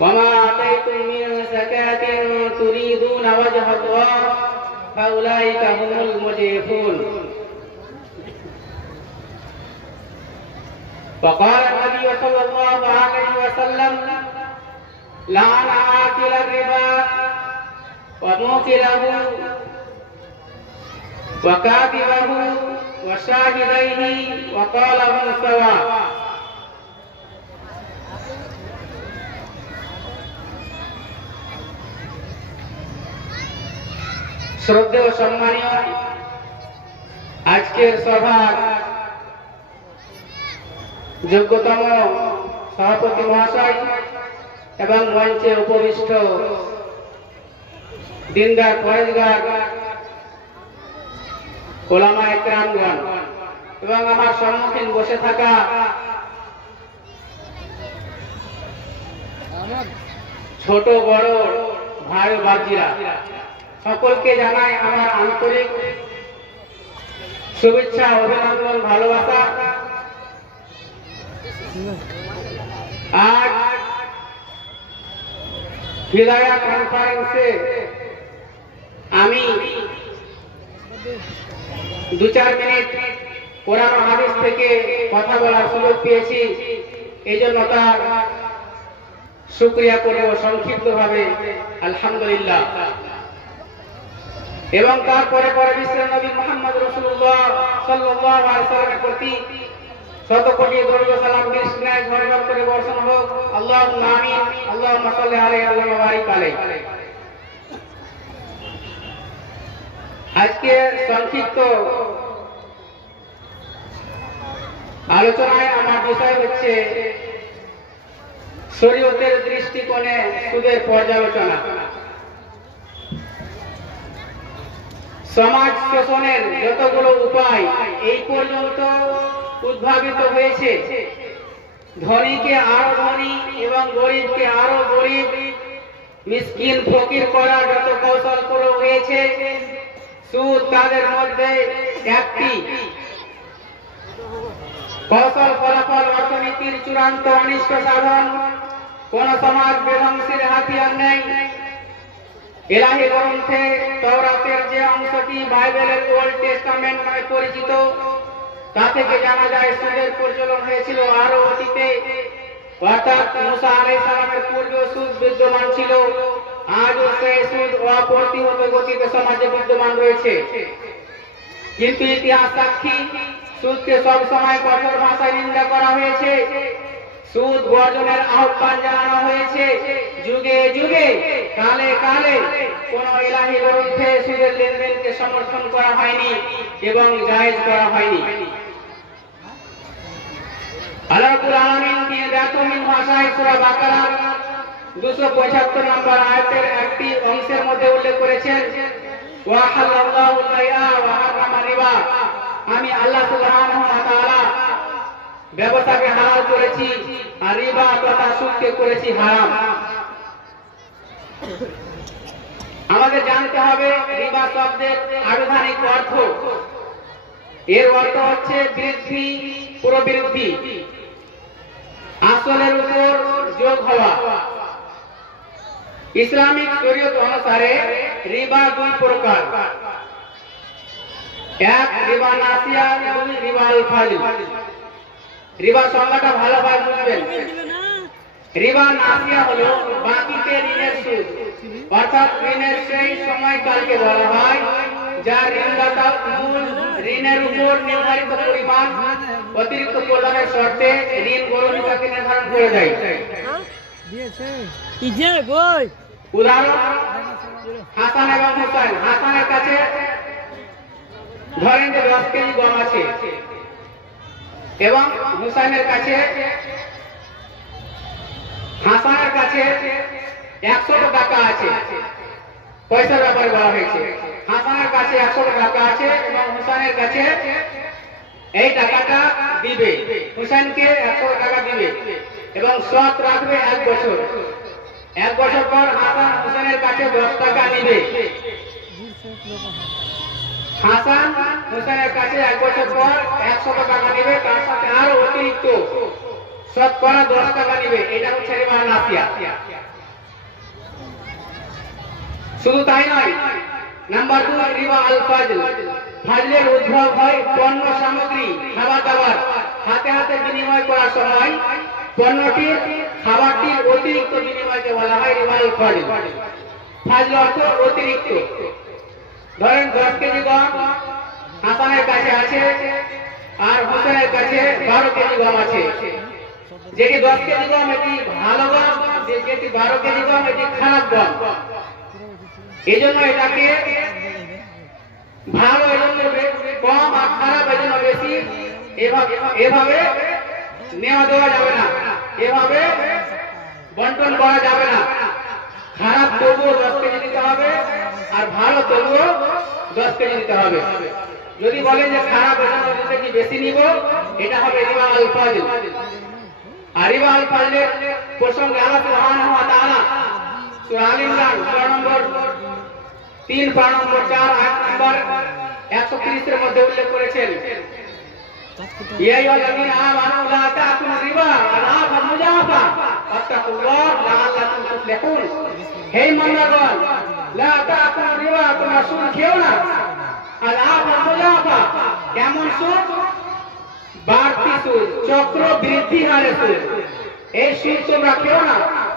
وما آتيتم من زكاة تريدون وجه الله فأولئك هم المضعفون وقال النبي صلى الله عليه وسلم لعن آكل الربا وموكله وكاتبه وشاهديه وقال هم سواء শ্রদ্ধেয় সম্মানীয় আজকের সভার যোগ্যতম সভাপতি মহাশয় এবং মঞ্চে উপবিষ্ট দিনদার পরেজগার ওলামা একরামগণ এবং আমার সম্মুখীন বসে থাকা ছোট বড় ভাই বাজিরা সকলকে জানাই আমার আন্তরিক শুভেচ্ছা অভিনন্দন ভালোবাসা। আজ হিদায়া কনফারেন্সে আমি 2-4 মিনিট কোরআন ও হাদিস থেকে কথা বলার সুযোগ পেয়েছি, এই জন্য তার শুকরিয়া করব সংক্ষিপ্তভাবে আলহামদুলিল্লাহ। এবং তারপরে পরে বিশ্বের নবী মুহাম্মদ রাসূলুল্লাহ সাল্লাল্লাহু আলাইহি ওয়াসাল্লামের প্রতি শত কোটি দরুদ ও সালাম বিস্ময় ঝরঝর করে বর্ষণ হোক। আল্লাহুম্মা আমিন। আল্লাহুম্মা সাল্লি আলাইহি ওয়া বারিক আলাইহি। আজকে সংক্ষিপ্ত আলোচনায় আমার বিষয় হচ্ছে শরীয়তের দৃষ্টিকোণে সুদের পর্যালোচনা। সমাজ শোষণের যতগুলো উপায় এই পর্যন্ত উদ্ভাবিত হয়েছে, ধনীকে আরো ধনী এবং গরিবকে আরো গরিব, মিসকিন ফকির করার যত কৌশল গুলো হয়েছে, সুদ তাদের মধ্যে একটি কৌশল ফলাফল অর্থনীতির চূড়ান্ত অনিষ্ট সাধন। কোন সমাজ বিধ্বংসীর হাতিয়ার নেই। ইলাহি গ্রন্থে তাওরাতের যে অংশটি বাইবেলের ওল্ড টেস্টামেন্ট নামে পরিচিত, তা থেকে জানা যায় সুদের প্রচলন হয়েছিল আরো অতীতে, অর্থাৎ মুসা আলাইহিস সালামের পূর্বেও সুদ বিদ্যমান ছিল। আজও সেই সুদ অপ্রতিহত গতিতে সমাজে বিদ্যমান রয়েছে। কিন্তু ইতিহাস সাক্ষী, সুদকে সব সময় কঠোর ভাষায় নিন্দা করা হয়েছে। সুদ বর্জনের আহ্বান জানানো হয়েছে। যুগে যুগে কালে কালে কোন ইলাহি গ্রন্থে সুদের লেনদেনকে সমর্থন করা হয়নি এবং জায়েজ করা হয়নি। আল্লাহ রাব্বুল আলামিন তিনি দাতহীন ভাষায় সূরা বাকারার 275 নম্বর আয়াতের একটি অংশের মধ্যে উল্লেখ করেছেন, ওয়া হালাল্লাহু আল-বাই'a ওয়া হারামা রিবা। আমি আল্লাহ সুবহানাহু ওয়া তাআলা ব্যবসাকে হালাল করেছি আর রিবা তথা সুদকে করেছি হারাম। আমাদের জানতে হবে রিবা শব্দের আবিধানিক অর্থ। এর অর্থ হচ্ছে বৃদ্ধি, প্রবৃদ্ধি, আসলের উপর যোগ হওয়া। ইসলামিক শরীয়ত অনুসারে রিবা 2 প্রকার, এক রিবা নাসিয়া, 2 রিবা আল-ফাজল। রিবা সংজ্ঞাটা ভালোভাবে বুঝবেন। রিবা নাসিয়া হলো বাকিতে ঋণের সুদ, অর্থাৎ ঋণের সেই সময়কালকে বলা হয় যা ঋণদাতা মূল ঋণের উপর নির্ধারিত পরিমাণ অতিরিক্ত প্রদানের শর্তে ঋণ গ্রহীতাকে নির্ধারণ করে দেয়। উদাহরণ, হাসান এবং হুসাইন। হাসানের কাছে ধরেন যে 10 কেজি গম আছে এবং হুসাইনের কাছে, হাসানের কাছে 100 টাকা আছে। পয়সার ব্যাপারে বলা হয়েছে। হাসানের কাছে 100 টাকা আছে এবং হুসাইনের কাছে এই টাকাটা দিবে, হুসাইনকে 100 টাকা দিবে এবং শর্ত রাখবে 1 বছর। 1 বছর পর হাসান হুসাইনের কাছে 10 টাকা নিবে। হাসান হুসাইনের কাছে 1 বছর পর 100 টাকা নিবে, তার সাথে আরো অতিরিক্ত শতকরা 10 টাকা নিবে। এটা হচ্ছে রিবা নাসিয়া। শুধু তাই নয়, নাম্বার 2 রিবা আল ফাজল। ফাজলের উদ্ভব হয় পণ্য সামগ্রী, খাবার দাবার হাতে হাতে বিনিময় করার সময় পণ্যটির খাবারটির অতিরিক্ত বিনিময়কে বলা হয় রিবা আল ফাজল। ফাজল অর্থ অতিরিক্ত। ধরেন 10 কেজি গম হাসানের কাছে আছে আর হোসেনের কাছে 12 কেজি গম আছে। যেটি 10 কেজি গম এটি ভালো গম, যেটি 12 কেজি গম এটি খারাপ গম। এই জন্য এটাকে ভালো এজন্য কম আর খারাপ এজন্য বেশি এভাবে নেওয়া দেওয়া যাবে না, এভাবে বন্টন করা যাবে না। খারাপ তবুও 10 কেজি দিতে হবে আর ভালো তবুও 10 কেজি দিতে হবে। যদি বলে যে খারাপ এজন্য কি বেশি নিব, এটা হবে রিবা আল ফাজল। আর রিবা আল ফাজলের প্রসঙ্গে আল্লাহ সুবহানাহু ওয়া তাআলা সূরা আল ইমরান সূরা নম্বর 3 পারা নম্বর 4 আয়াত নম্বর 130 এর মধ্যে উল্লেখ করেছেন, ইয়া আইয়ুহাল্লাযীনা আমানু লা তাকুলু রিবা আদাফা মুজাফা ওয়াত্তাকুল্লাহ লাআল্লাকুম তুফলিহুন। হে ঈমানদারগণ, লা তাকুলু রিবা, তোমরা সুদ খেও না। আদাফা মুজাফা, কেমন সুদ? বাড়তি সুদ, চক্র বৃদ্ধি হারে সুদ। এই সুদ তোমরা খেও না।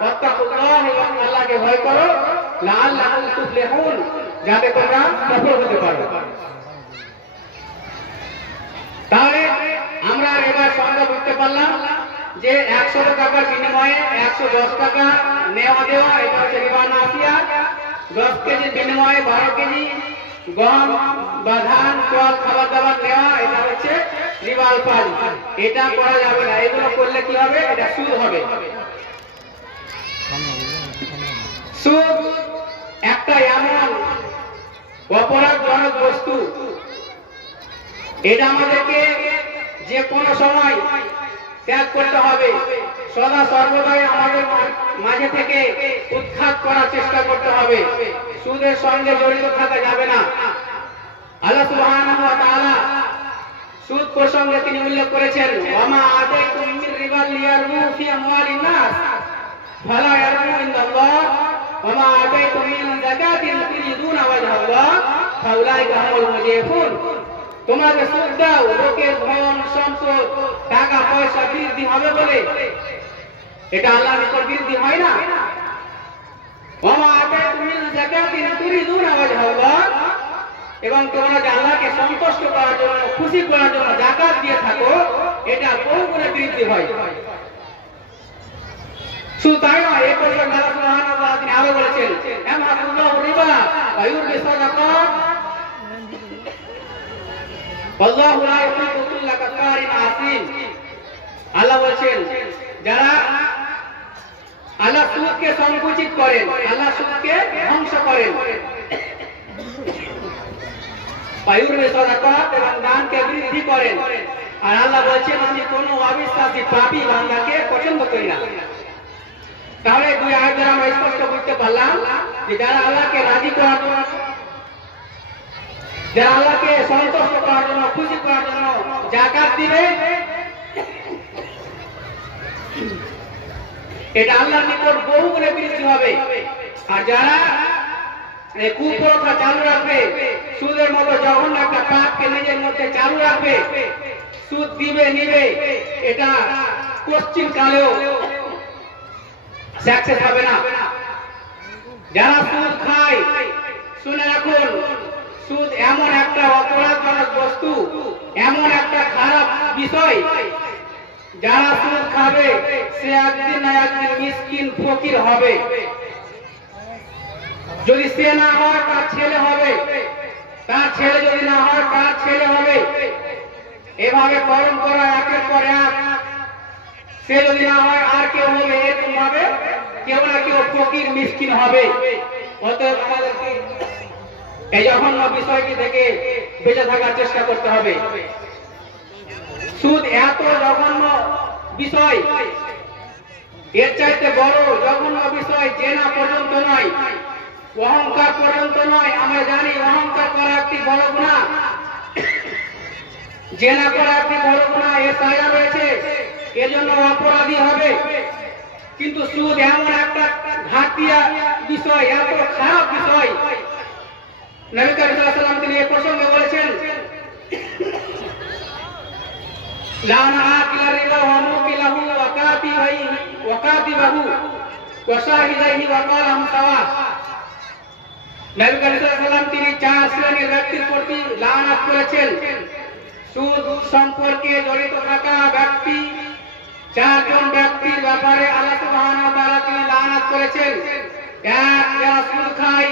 ওয়াত্তাকুল্লাহ, এবং আল্লাহকে ভয় করো। লাআল্লাকুম তুফলিহুন, যাতে তোমরা সফল হতে পারো। তাহলে আমরা এবার সংজ্ঞা বুঝতে পারলাম যে 100 টাকার বিনিময়ে 110 টাকা নেওয়া দেওয়া, এটা হচ্ছে রিবা নাসিয়া। 10 কেজি বিনিময়ে 12 কেজি গম বা ধান চাল খাবার দাবার নেওয়া, এটা হচ্ছে রিবা আল ফাজল। এটা করা যাবে না। এগুলো করলে কি হবে? এটা সুদ হবে। সুদ একটা এমন অপরাধজনক বস্তু, এটা আমাদেরকে যে কোনো সময় ত্যাগ করতে হবে। সদা সর্বদাই আমাদের মাঝে থেকে উৎখাত করার চেষ্টা করতে হবে। সুদের সঙ্গে জড়িত থাকা যাবে না। আল্লাহ সুবহানাহু ওয়া তাআলা সুদ প্রসঙ্গে তিনি উল্লেখ করেছেন, ওয়ামা আতাইতুম মির রিবা লিয়ারবু ফি আমওয়ালিন নাস ফালা ইয়ারবু ইনদাল্লাহ ওয়ামা আতাইতুম মিন যাকাতিন তুরিদুনা ওয়াজহাল্লাহ ফাউলাইকা হুমুল মুজিফুন। তোমরা যে সুদ দাও, লোকের ধন সম্পদ টাকা পয়সা বৃদ্ধি হবে বলে, এটা আল্লাহর নিকট বৃদ্ধি হয় না। ওয়ামা আতাইতুম মিন যাকাতিন তুরিদুনা ওয়াজহাল্লাহ, এবং তোমরা যে আল্লাহকে সন্তুষ্ট করার জন্য, খুশি করার জন্য যাকাত দিয়ে থাকো, এটা বহু গুণে বৃদ্ধি হয়। শুধু তাই নয়, এই প্রসঙ্গে আল্লাহ সুবহানাহু ওয়া তাআলা তিনি আরো বলেছেন, ইয়ামহাকুল্লাহু রিবা ওয়া ইউরবি সাদাকাত ওয়াল্লাহু লা ইউহিব্বু কুল্লা কাফারিন আসিম। আল্লাহ বলেছেন, যারা আল্লাহ সুদকে সংকুচিত করেন, আল্লাহ সুদকে ধ্বংস করেন, পায়ুরবে সাদাকাত এবং দানকে বৃদ্ধি করেন। আর আল্লাহ বলেছেন, আমি কোন অবিশ্বাসী পাপী বান্দাকে পছন্দ করি না। তাহলে দুই আয়াত দ্বারা আমরা স্পষ্ট বুঝতে পারলাম যে যারা আল্লাহকে রাজি করার জন্য, যারা আল্লাহকে সন্তুষ্ট করার জন্য, খুশি করার জন্য যাকাত দিবে, এটা আল্লাহর নিকট বহু গুণে বৃদ্ধি হবে। আর যারা কুপ্রথা চালু রাখবে, সুদের মতো জঘন্য একটা পাপকে নিজের মধ্যে চালু রাখবে, সুদ দিবে নিবে, এটা পশ্চিম কালেও সাকসেস হবে না। যারা সুদ খায়, শুনে রাখুন, সুদ এমন একটা অপরাধজনক বস্তু, এমন একটা খারাপ বিষয়, যারা সুদ খাবে সে একদিন না একদিন মিসকিন ফকির হবে। যদি সে না হয় তার ছেলে হবে, তার ছেলে যদি না হয় তার ছেলে হবে। এভাবে পরম্পরা একের পর এক, সে যদি না হয় আর কেউ হবে। এরকম ভাবে কেউ না কেউ ফকির মিসকিন হবে। অতএব আমাদেরকে এই জঘন্য বিষয়টি থেকে বেঁচে থাকার চেষ্টা করতে হবে। সুদ এত জঘন্য বিষয়, এর চাইতে বড় জঘন্য বিষয় জেনা পর্যন্ত নয়, অহংকার পর্যন্ত নয়। আমরা জানি অহংকার করা একটি বড় গুনাহ, জেনা করা একটি বড় গুনাহ, এর সাজা রয়েছে, এজন্য অপরাধী হবে। কিন্তু সুদ এমন একটা ঘাটিয়া বিষয়, এত খারাপ বিষয় নবী করিম সাল্লাল্লাহু আলাইহি ওয়াসাল্লাম তিনি এই প্রসঙ্গে বলেছেন, লানা আকিলা রিবা ওয়া মুকিলাহু ওয়া কাতিবাহু ওয়া শাহিদাইহি ওয়া কালাম সাওয়া। নবী করিম সাল্লাল্লাহু আলাইহি ওয়াসাল্লাম তিনি চার শ্রেণীর ব্যক্তির প্রতি লানত করেছেন। সুদ সম্পর্কে জড়িত থাকা ব্যক্তি, চারজন ব্যক্তির ব্যাপারে আল্লাহ সুবহানাহু ওয়া তাআলা তিনি লানত করেছেন। এক, যারা সুদ খায়,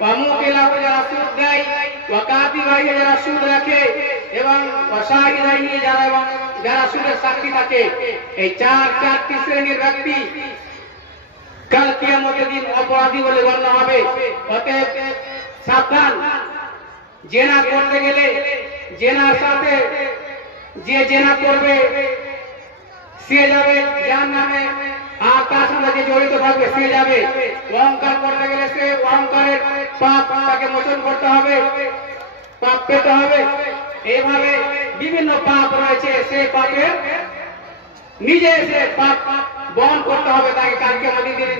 ওয়া মুকিলাহু যারা সুদ দেয়, ওয়া কাতিবাহু যারা সুদ রাখে, এবং ওয়া শাহিদাইহি যারা সুদের সাক্ষী থাকে। এই চারটি শ্রেণীর ব্যক্তি কাল কিয়ামতের দিন অপরাধী বলে গণ্য হবে। অতএব সাবধান, জেনা করতে গেলে জেনার সাথে যে জেনা করবে সে যাবে জাহান্নামে, আর তার সাথে যে জড়িত থাকবে সে যাবে। অহংকার করতে গেলে সে অহংকারের পাপ তাকে মোচন করতে হবে, পাপ পেতে হবে। এইভাবে বিভিন্ন পাপ রয়েছে, সে পাপের নিজে সে পাপ বহন করতে হবে, তাকে কালকে আমাদের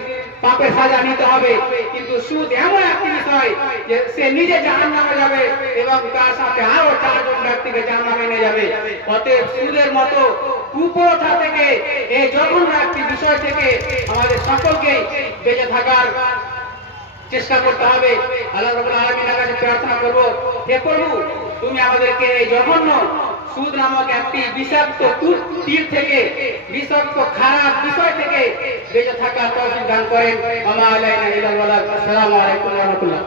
পাপের সাজা নিতে হবে। কিন্তু সুদ এমন একটি বিষয় যে সে নিজে জাহান্নামে যাবে এবং তার সাথে আরো চারজন ব্যক্তিকে জাহান্নামে নিয়ে যাবে। অতএব সুদের মতো কুপ্রথা থেকে, এই জঘন্য একটি বিষয় থেকে আমাদের সকলকে বেঁচে থাকার চেষ্টা করতে হবে। আল্লাহ রাব্বুল আলামিনের কাছে প্রার্থনা করব, হে প্রভু তুমি আমাদেরকে এই জঘন্য সুদ নামক একটি বিষাক্ত তীর থেকে, বিষাক্ত খারাপ বিষয় থেকে বেঁচে থাকার তৌফিক দান করেন। ওয়া মা আলাইনা ইল্লাল বালাগ। আসসালামু আলাইকুম ওয়া রাহমাতুল্লাহ।